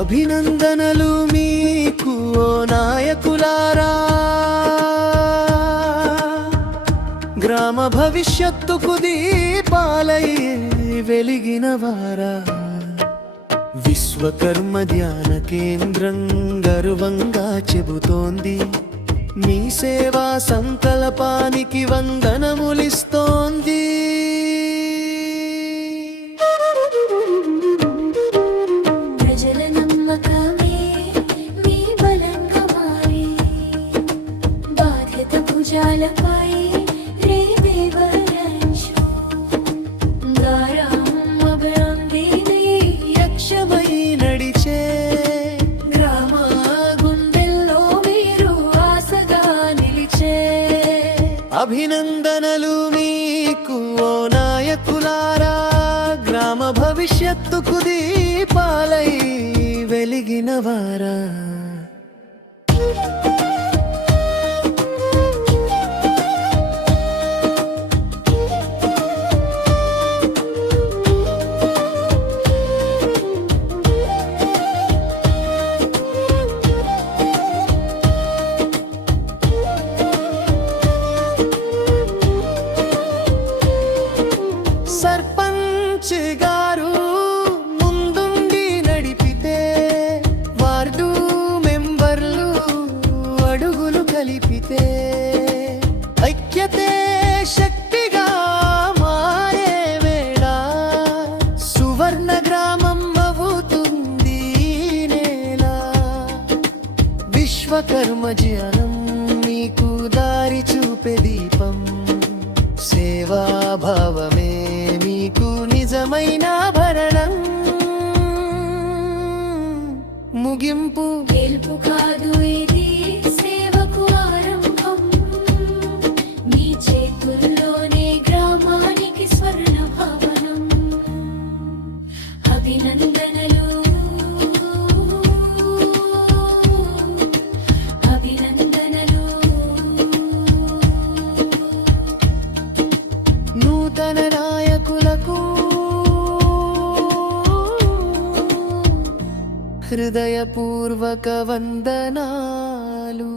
అభినందనలు మీకు ఓ నాయకులారా, గ్రామ భవిష్యత్తుకు దీపాలై వెలిగినవారా. విశ్వకర్మ ధ్యాన కేంద్రం గర్వంగా చెబుతోంది, మీ సేవా సంకల్పానికి వందనములిస్తోంది. ప్రజల నమ్మకమే మీ బలంగా మారి, బాధ్యత భుజాలపై నడిచే గ్రామ గుండెల్లో మీరు ఆశగా నిలిచే. అభినందనలు మీకు ఓ నాయకులారా, గ్రామ భవిష్యత్తుకు దీపాలై వెలిగినవారా. సర్పంచ్ గారు ముందుండి నడిపితే, వార్డు మెంబర్లు అడుగులు కలిపితే, ఐక్యతే శక్తిగా మారే వేళ సువర్ణ గ్రామం అవుతుంది నేల. విశ్వకర్మ జ్ఞానం మీకు దారి చూపే దీపం, సేవాభావమే మీకు నిజమైన భరణం. ముగింపు గెలుపు కాదు, ఇది సేవకు ఆరంభం. మీ చేతుల్లోనే గ్రామానికి స్వర్ణ భవనం. అభినందనలు, అభినందనలు. నూతన నాయకులకు హృదయపూర్వక వందనాలు.